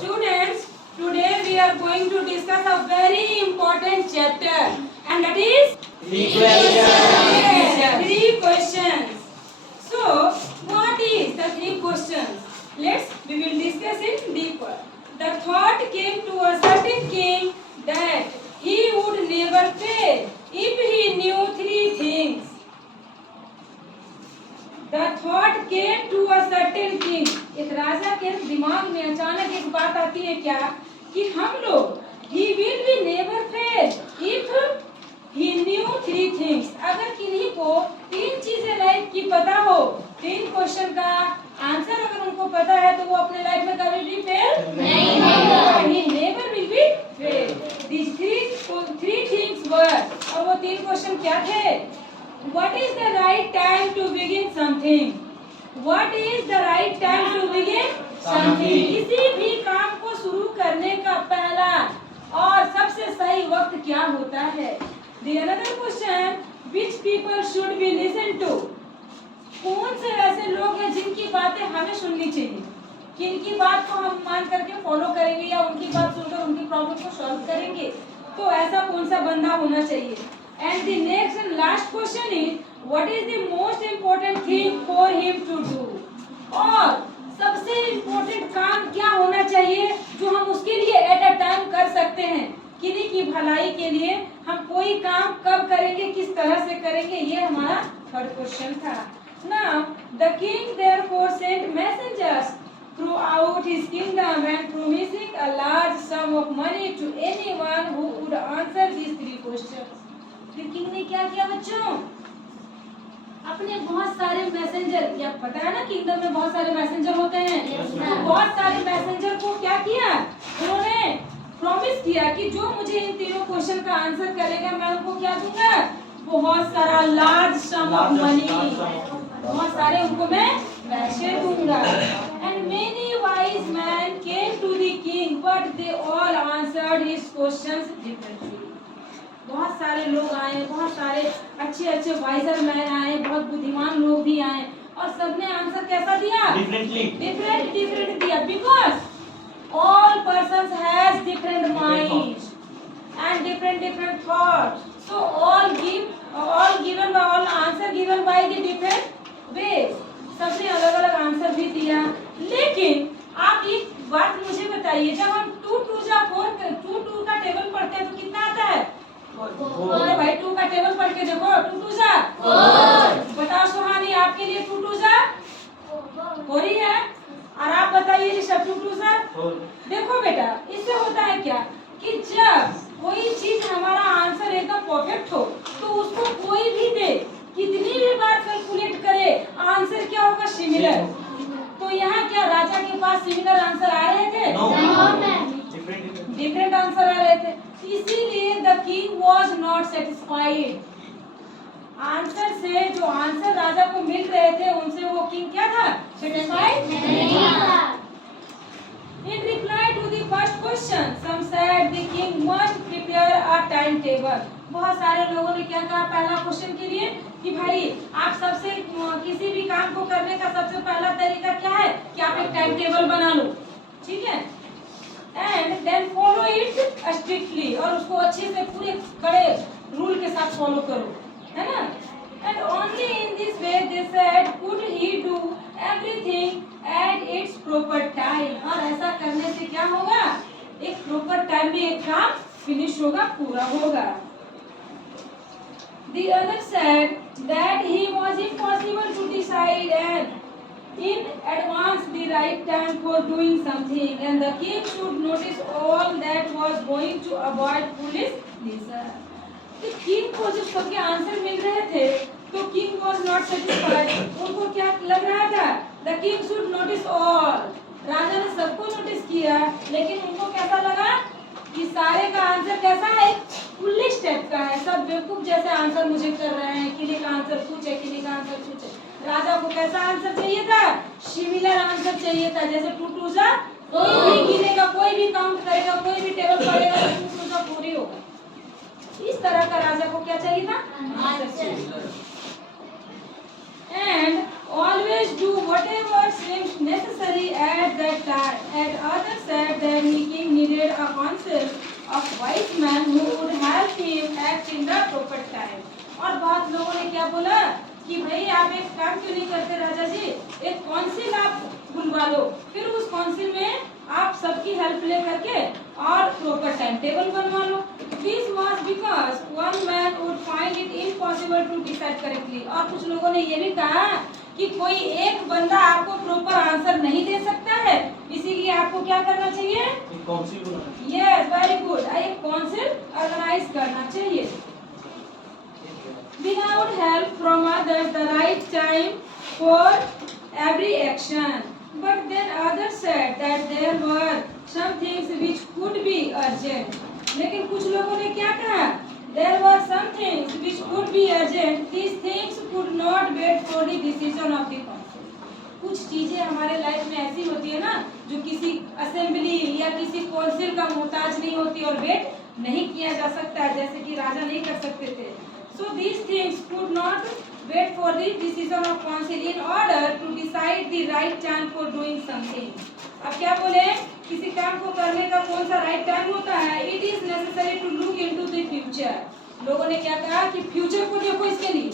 Students, today we are going to discuss a very important chapter, and that is three questions. So, what is the three questions? We will discuss it deeper. The thought came to a certain king that he would never fail if he knew three things. The thought came to a certain king. एक राजा के दिमाग में अचानक एक बात आती है क्या कि हम लोग he will be never fail if he knew three things. अगर किन्हीं को तीन चीजें लाइफ की पता हो, तीन क्वेश्चन का आंसर अगर उनको पता है तो वो अपने लाइफ में कभी भी फेल नहीं होगा. He never will be fail. These three things were, और वो तीन क्वेश्चन क्या थे? What is the right time to begin something? What is the right time to begin something? किसी भी काम को शुरू करने का पहला और सबसे सही वक्त क्या होता है? The another question, which people should be listened to? कौन से ऐसे लोग हैं जिनकी बातें हमें सुननी चाहिए? किनकी बात को हम मान करके फॉलो करेंगे या उनकी बात सुनकर उनकी प्रॉब्लम को सॉल्व करेंगे? तो ऐसा कौन सा बंदा होना चाहिए? And the next and last question is, what is the most important thing for him to do? और सबसे इम्पोर्टेंट काम क्या होना चाहिए जो हम उसके लिए एट अ टाइम कर सकते हैं? किन्हीं की भलाई के लिए हम कोई काम कब करेंगे, किस तरह से करेंगे, ये हमारा थर्ड क्वेश्चन था. Now the king therefore sent messengers throughout his kingdom and promising a large sum of money to anyone who would answer these three questions. फिर किंग ने क्या किया बच्चों? अपने बहुत सारे मैसेंजर, क्या पता है ना किंगडम में बहुत सारे मैसेंजर होते हैं. तो बहुत सारे मैसेंजर को क्या किया? उन्होंने प्रॉमिस किया कि जो मुझे इन तीनों क्वेश्चन का आंसर करेगा मैं उनको क्या दूंगा? बहुत सारा लार्ज सम ऑफ मनी, बहुत सारे उनको मैं पैसे दूंगा. And many wise man came to the king but they all answered his questions differently. बहुत सारे लोग आए, बहुत सारे अच्छे अच्छे वाइजर मैन आए, बहुत बुद्धिमान लोग भी आए और सबने आंसर कैसा दिया? डिफरेंट दिया. Because all persons has different minds and different thoughts. So all given by all answer given by the different ways. सबने अलग अलग आंसर भी दिया. लेकिन आप एक बात मुझे बताइए, जब हम 2 2 जा 4 2 का टेबल पढ़ते हैं तो कितना आता है? अरे भाई 2 का टेबल पढ़ के देखो. 2 2 जा 4. बताओ सुहानी, आपके लिए 2 2 जा 4 ही है. और आप बताइए ऋषभ 2 2 जा 4. देखो बेटा, इससे होता है क्या कि जब कोई चीज हमारा आंसर एकदम परफेक्ट हो तो उसको कोई भी दे, कितनी भी बार कैलकुलेट करे, आंसर क्या होगा? सिमिलर. तो यहाँ क्या राजा के पास सिमिलर आंसर आ रहे थे? डिफरेंट आंसर आ रहे थे. इसीलिए the king was not satisfied. Answer से जो आंसर राजा को मिल रहे थे उनसे वो किंग क्या था? सेटिस्फाइड नहीं था. In reply to the first question, some said the king must prepare a timetable. बहुत सारे लोगों ने क्या कहा पहला क्वेश्चन के लिए कि भाई आप सबसे किसी भी काम को करने का सबसे पहला तरीका क्या है कि आप एक टाइम टेबल बना लो. ठीक है. And then follow it strictly. और उसको अच्छे से पूरे कड़े रूल के साथ फॉलो करो, है ना? And only in this way they said could he do everything at its proper time. और ऐसा करने से क्या होगा? एक प्रॉपर टाइम में एक काम फिनिश होगा, पूरा होगा. The other said that he was impossible to decide and in advance the right time for doing something, and the king should notice all that was going to avoid foolish desire. तो king को जब सबके answer मिल रहे थे तो king was not satisfied. उनको क्या लग रहा था? The king should notice all. राजा ने सबको नोटिस किया, लेकिन उनको कैसा लगा कि सारे का आंसर कैसा है? फुलिश टाइप का है. सब बेवकूफ जैसे आंसर मुझे कर रहे हैं. किन्हीं का आंसर पूछे, किन्हीं का आंसर पूछे. राजा को कैसा आंसर चाहिए था? सिमिलर आंसर चाहिए था. जैसे 2 2 जा, कोई भी गिनेगा, कोई भी काउंट करेगा, कोई भी टेबल पढ़ेगा तो 2 2 जा 4 ही होगा. इस तरह का राजा को क्या चाहिए था? आंसर चाहिए. And always do whatever seems necessary at that time. And others said that the king needed a council of wise men who would help him act in the proper time. और बहुत लोगों ने क्या बोला कि भाई आप एक काम क्यों नहीं करते राजा जी, एक काउंसिल आप बुलवा लो, फिर उस काउंसिल में आप सबकी हेल्प ले करके और प्रॉपर टाइम टेबल बनवा लो. This was because one man would find it impossible to decide correctly. और कुछ लोगों ने ये भी कहा कि कोई एक बंदा आपको प्रॉपर आंसर नहीं दे सकता है, इसीलिए आपको क्या करना चाहिए? यस, वेरी गुड, एक काउंसिल ऑर्गेनाइज करना चाहिए. Without help from others, the right time for every action. But then others said that there were some things which could be urgent. लेकिन कुछ लोगों ने क्या कहा? There were some things which could be urgent. These things could not wait for the decision of the council. कुछ चीजें हमारे life में ऐसी होती है ना जो किसी असेंबली या किसी काउंसिल का मोहताज नहीं होती और वेट नहीं किया जा सकता, जैसे कि राजा नहीं कर सकते थे. So these things could not wait for the decision of council in order to decide the right time for doing something. अब क्या बोले? किसी काम को करने का कौन सा राइट टाइम होता है? It is necessary to look into the future. लोगों ने क्या कहा कि फ्यूचर को देखो, इसके लिए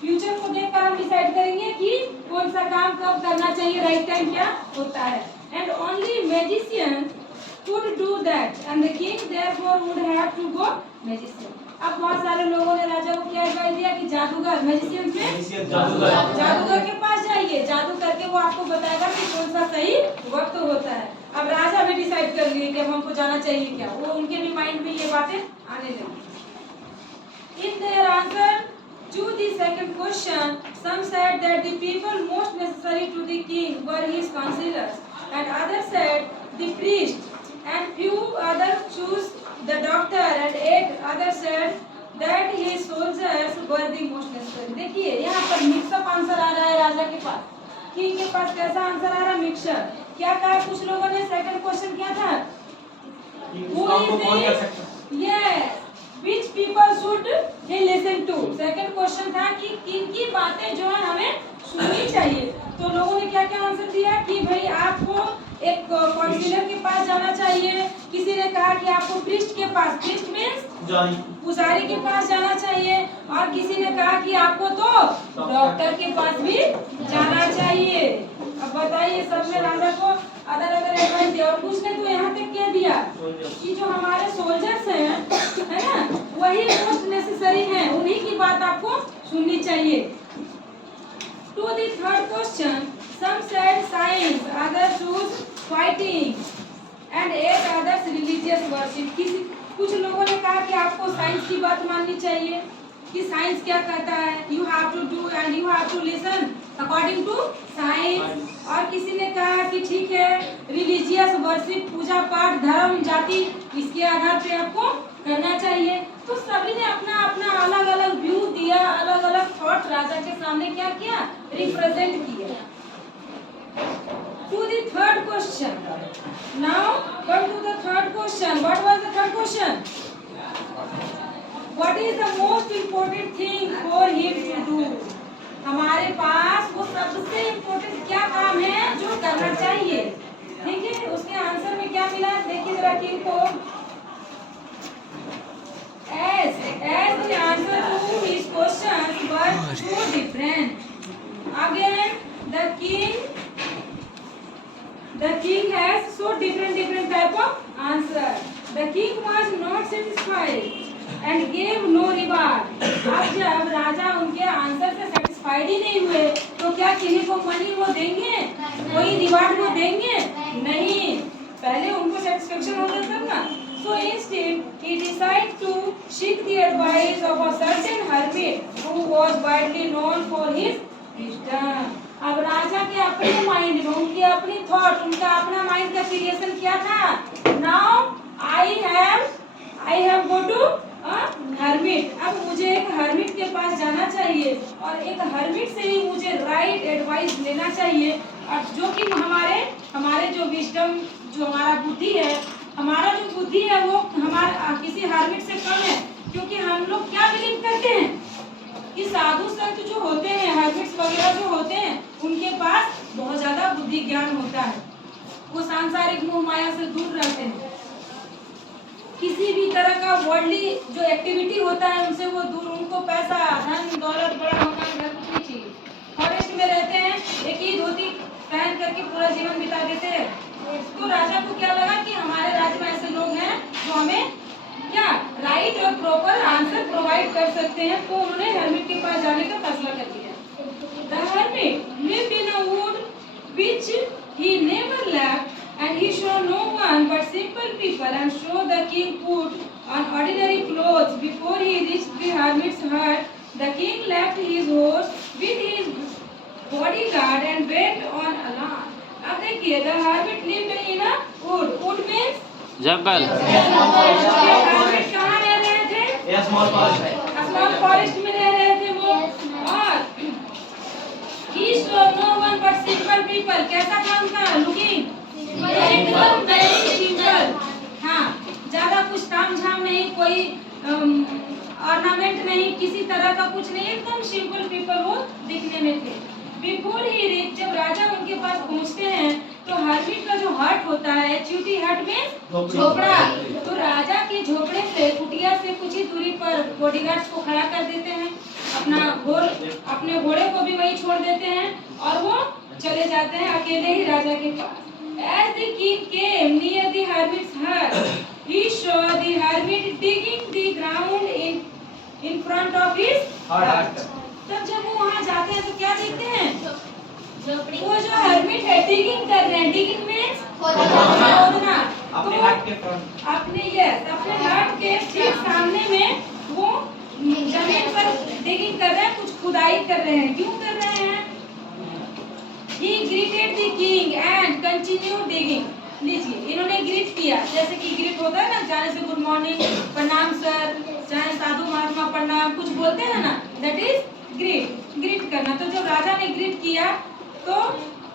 फ्यूचर को देखकर हम डिसाइड करेंगे कि कौन सा काम कब करना चाहिए, राइट टाइम क्या होता है. And only magician could do that, and the king therefore would have to go magician. अब बहुत सारे लोगों ने राजा को क्या एडवाइस दिया कि जादूगर, मैजिशियन में जादूगर के पास जाइए, जादू करके वो आपको बताएगा कि कौन सा सही वक्त होता है. अब राजा भी डिसाइड कर लिए कि अब हमको जाना चाहिए क्या, वो उनके भी माइंड में ये बातें आने लगी. In their answer to the second question, some said that the people most necessary to the king were his councillors, and others said the priest, and few others chose the doctor, and eight others said that his soldiers were the most necessary. देखिए यहाँ पर mix up answer आ रहा है राजा के पास, king के पास कैसा answer आ रहा है? मिक्सर. क्या कहा कुछ लोगों ने? सेकंड क्वेश्चन क्या था? Yes, which people should he listen to? Second question था कि किन की बातें जो है हमें सुननी चाहिए. तो लोगों ने क्या क्या आंसर दिया कि भाई आपको एक काउंसिलर के पास जाना चाहिए, किसी ने कहा कि आपको प्रीस्ट के पास, प्रीस्ट मींस पुजारी के पास जाना चाहिए, और किसी ने कहा कि आपको तो डॉक्टर के पास भी जाना चाहिए. अब बताइए, सबने राजा को अदर अदर एडवाइस दिया, और कुछ ने तो यहाँ तक कह दिया कि जो हमारे सोल्जर्स हैं, है ना, वही मोस्ट नेसेसरी हैं, उन्हीं की बात आपको सुननी चाहिए. To the third question, some said science, others choose fighting, and eight others religious worship. कुछ लोगों ने कहा कि आपको साइंस की बात माननी चाहिए कि साइंस क्या कहता है, you have to do and you have to listen according to science. और किसी ने कहा कि ठीक है, रिलीजियस वर्शिप, पूजा पाठ, धर्म, जाति, इसके आधार पे आपको करना चाहिए. तो सभी ने अपना अपना अलग अलग व्यू दिया, अलग अलग थॉट राजा के सामने क्या किया? रिप्रेजेंट किया. To the third question. Now come to the third question. What was the third question? What is the most important thing for him to do? हमारे पास वो सबसे इम्पोर्टेंट क्या काम है जो करना चाहिए. ठीक है, उसके आंसर में क्या मिला? देखिए जरा किंग को. As the answer to his questions were so different. Again, the king has so different type of answer. The king was not satisfied and gave no reward. अब जब राजा उनके आंसर से सेटिस्फाइड ही नहीं हुए तो क्या किसी को मनी वो देंगे, कोई रिवार्ड वो देंगे? नहीं, पहले उनको सेटिस्फेक्शन होना तब ना. So instead, he decided to seek the advice of a certain hermit who was widely known for his wisdom. अब राजा के अपने माइंड में, उनकी अपनी थॉट, उनका अपना माइंड का क्रिएशन क्या था? Now I have go to a hermit. अब मुझे एक hermit के पास जाना चाहिए और एक hermit से ही मुझे राइट एडवाइस लेना चाहिए, और जो कि हमारे जो विजडम, जो हमारा बुद्धि है, हमारा जो बुद्धि है वो हमारा किसी हर्मिट से कम है, क्योंकि हम लोग क्या बिलीव करते हैं? कि साधु संत जो होते हैं, हर्मिट्स वगैरह जो होते हैं, उनके पास बहुत ज्यादा बुद्धि ज्ञान होता है। वो सांसारिक मोह माया से दूर रहते हैं। किसी भी तरह का वर्ल्डली जो एक्टिविटी होता है उनसे वो दूर, उनको पैसा, धन दौलत, बड़ा मकान, घर कुछ नहीं चाहिए। फॉरेस्ट में रहते हैं, एक ही धोती पहन करके पूरा जीवन बिता देते हैं। तो राजा को क्या लगा कि हमारे राज्य में ऐसे लोग हैं जो हमें क्या राइट और प्रॉपर आंसर प्रोवाइड कर सकते हैं। तो उन्होंने हर्मिट के पास जाने का फैसला कर लिया। The hermit lived in a wood which he never left and he saw no one but simple people and so the king put on ordinary clothes. Before he reached the hermit's hut, the king left his horse with his bodyguard and went on alone. अब देखिए, the hermit lived in a wood. Wood means jungle. hermit कहाँ रह रहे थे? Small forest है। Small forest में रह रहे थे वो। और he saw no one but simple people. कैसा काम था? Looking एकदम very simple। हाँ, ज्यादा कुछ काम झाम नहीं, कोई ऑर्नामेंट नहीं, किसी तरह का कुछ नहीं, एकदम सिंपल पीपल वो दिखने में थे। बिफोर ही रीच, जब राजा उनके पास पहुंचते हैं तो हर्मिट का जो हट होता है, च्यूटी हट में झोपड़ा, तो राजा के झोपड़े से, कुटिया से कुछ ही दूरी पर बॉडीगार्ड्स को खड़ा कर देते हैं। अपने घोड़े को भी वही छोड़ देते हैं और वो चले जाते हैं अकेले ही राजा के पास। As the king came near the hermit's hut, he saw the hermit digging the ground in front of his hut. तब जब वो वहाँ जाते हैं तो क्या देखते हैं? वो जो हर्मिट है डिगिंग कर रहे हैं। डिगिंग मीन्स खोदना। अपने हट के फ्रंट, अपने हट के ठीक सामने में वो जमीन पर डिगिंग कर रहे हैं, कुछ खुदाई कर रहे हैं। क्यों कर रहे हैं? He greeted the king and continued digging. लीजिए, इन्होंने ग्रीट किया, जैसे कि ग्रीट होता है ना, जाने से गुड मॉर्निंग, प्रणाम सर, चाहे साधु महात्मा प्रणाम, कुछ बोलते हैं ना, दैट इज ग्रीट करना। तो जब राजा ने ग्रीट किया तो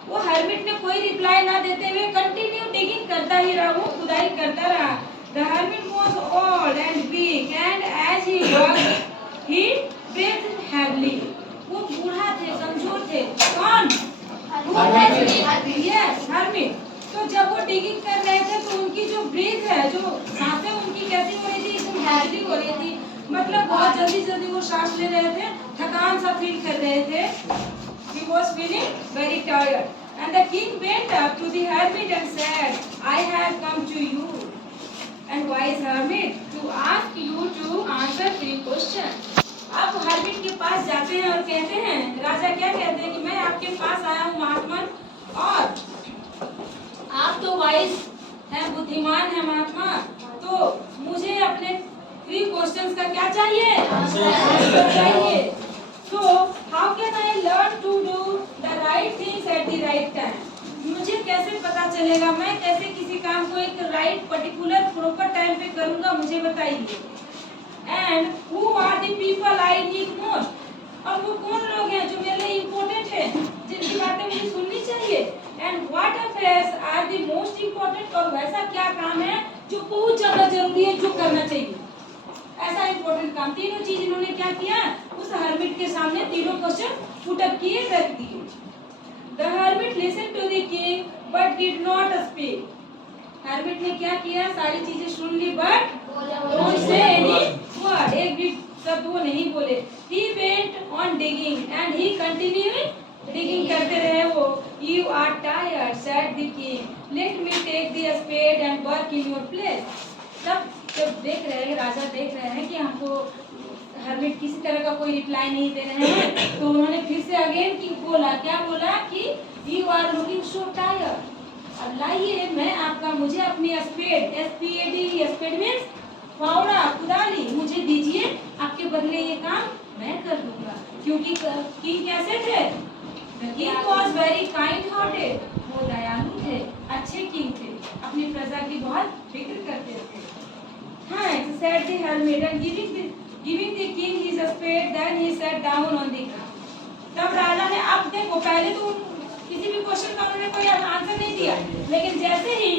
वो हर्मिट ने कोई रिप्लाई ना देते हुए कंटिन्यू डिगिंग करता ही रहा, वो खुदाई करता रहा। The hermit was old and weak and as he worked he breathed heavily. वो बूढ़ा थे, कमजोर थे। कौन? Yes, hermit। तो जब वो डिगिंग कर रहे थे तो उनकी जो ब्रीथ है, जो सांसें उनकी कैसी हो रही थी? एकदम हैवी हो रही थी, मतलब बहुत जल्दी वो सांस ले रहे थे, थकान सा फील कर रहे थे। He was feeling very tired and the king went up to the hermit and said, I have come to you and wise hermit to ask you to answer 3 questions. अब हर्मिट के पास जाते हैं और कहते हैं, राजा क्या कहते हैं कि मैं आपके पास आया हूँ महात्मा, और आप तो वाइज हैं, बुद्धिमान हैं महात्मा, तो मुझे अपने 3 क्वेश्चंस का क्या चाहिए? आंसर चाहिए। So how can I learn to do the right things at the right time? मुझे कैसे पता चलेगा, मैं कैसे किसी काम को एक राइट पर्टिकुलर प्रॉपर टाइम पे करूँगा, मुझे बताइए। And who are the people I need most? और वो कौन लोग हैं जो मेरे लिए इम्पोर्टेंट है, जिनकी बातें मुझे सुननी चाहिए? And what affairs are the most important? और वैसा क्या काम है जो बहुत ज्यादा जरूरी है, जो करना चाहिए, ऐसा इम्पोर्टेंट काम। तीनों चीज इन्होंने क्या किया? उस हर्मिट के सामने तीनों क्वेश्चन पुट अप किए, रख दिए। The hermit listened to the king but did not speak. Hermit ने क्या किया? सारी चीजें सुन ली but don't say any word, एक भी शब्द वो नहीं बोले। He went on digging and he continued digging करते रहे वो। You are tired, said the king. Let me take the spade and work in your place. सब जब देख रहे हैं, राजा देख रहे हैं कि हमको हर्मिट किसी तरह का कोई रिप्लाई नहीं दे रहे हैं, तो उन्होंने फिर से अगेन की बोला, क्या बोला कि You are looking so tired. अब लाइए, मैं आपका, मुझे अपनी स्पेड, SPAD, स्पेड मीन्स फावड़ा, कुदाली, मुझे दीजिए, आपके बदले ये काम मैं कर दूंगा। क्योंकि किंग कैसे थे? The king was very kind-hearted. वो दयालु थे, अच्छे किंग थे, अपनी प्रजा की बहुत फिक्र करते थे। हाँ, said the hermit and giving the king his spade, then he sat down on the ground. तब राजा ने, अब देखो, पहले तो किसी भी क्वेश्चन का उन्होंने कोई आंसर नहीं दिया, लेकिन जैसे ही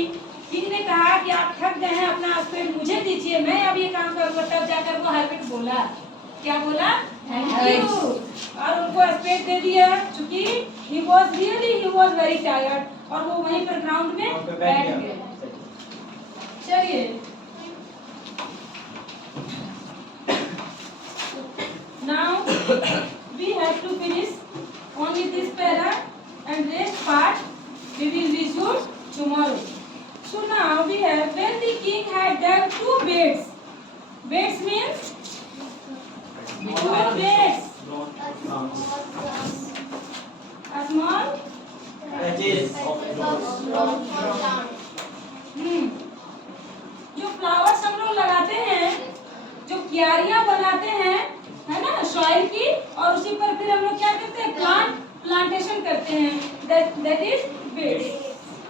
किंग ने कहा कि आप थक गए हैं, अपना स्पेड मुझे दीजिए, मैं अब ये काम करूंगा, तब जाकर वो हर्मिट बोला, क्या बोला? Thank you. और उनको स्पेड दे दिया क्योंकि ही वॉज वेरी टायर्ड और वो वहीं पर ग्राउंड में बैठ गए। चलिए now we have to finish only this para and rest part we will resume tomorrow. So now we have when the king had dug 2 beds. Beds means 2 beds. A small जो flowers हम लोग लगाते हैं, जो क्यारियां बनाते हैं, है ना, सॉइल की, और उसी पर फिर हम लोग क्या करते हैं, प्लांटेशन करते हैं, दैट इज बेड्स।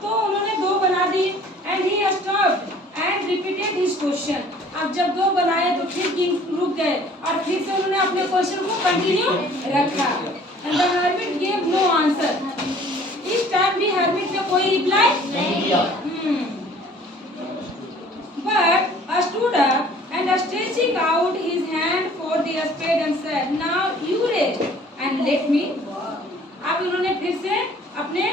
तो उन्होंने 2 बना दी and he stopped and repeated his question. अब जब 2 बनाए तो फिर किंग रुक गए और फिर से उन्होंने अपने क्वेश्चन को कंटिन्यू रखा। And the hermit gave no answer. इस टाइम भी हर्मिट ने कोई रिप्लाई नहीं दिया। But stood up and stretching out his hand for the spade and said, "Now you rest and let me." अब उन्होंने फिर से अपने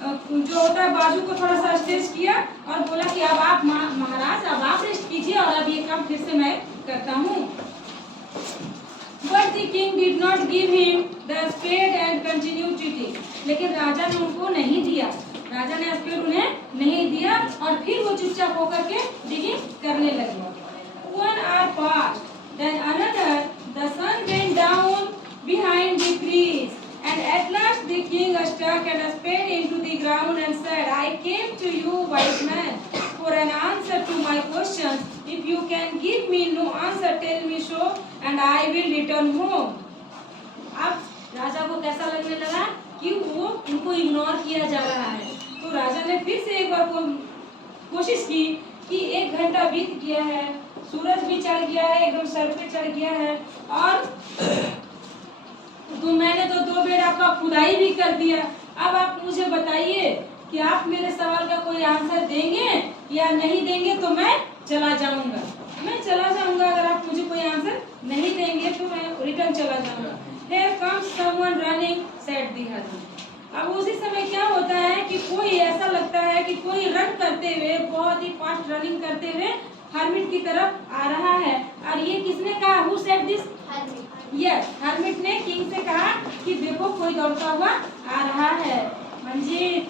जो होता है बाजू को थोड़ा सा स्ट्रेच किया और बोला कि अब आप महाराज अब आप रेस्ट कीजिए और अब ये काम फिर से मैं करता हूँ। But the king did not give him the spade and continued digging. लेकिन राजा ने उनको नहीं दिया, राजा ने स्पेड उन्हें नहीं दिया और फिर वो चुपचाप होकर के डिगिंग करने लगे। 1 hour passed, then another. The sun went down behind the trees, and at last the king stuck a spade into the ground and said, "I came to you, wise man, for an answer to my questions. If you can give me no answer, tell me so, and I will return home." अब राजा को कैसा लगने लगा कि वो उनको ignore किया जा रहा है, तो राजा ने फिर से एक बार कोशिश की कि 1 घंटा बीत गया है, सूरज भी चढ़ गया है, एकदम सर पे चढ़ गया है, और तो मैंने तो 2 बेड आपका खुदाई भी कर दिया। अब आप मुझे बताइए कि आप मेरे सवाल का कोई आंसर देंगे या नहीं देंगे, तो मैं चला जाऊंगा। मैं चला जाऊंगा, अगर आप मुझे कोई आंसर नहीं देंगे तो मैं रिटर्न चला जाऊंगा। Here comes someone running, said the hermit. अब उसी समय क्या होता है कि कोई ऐसा लगता है कि कोई रन करते हुए, बहुत ही फास्ट रनिंग करते हुए हर्मिट की तरफ आ रहा है। और ये किसने कहा? Who said this? Yes, hermit ने किंग से कहा कि देखो कोई दौड़ता हुआ आ रहा है। मंजीत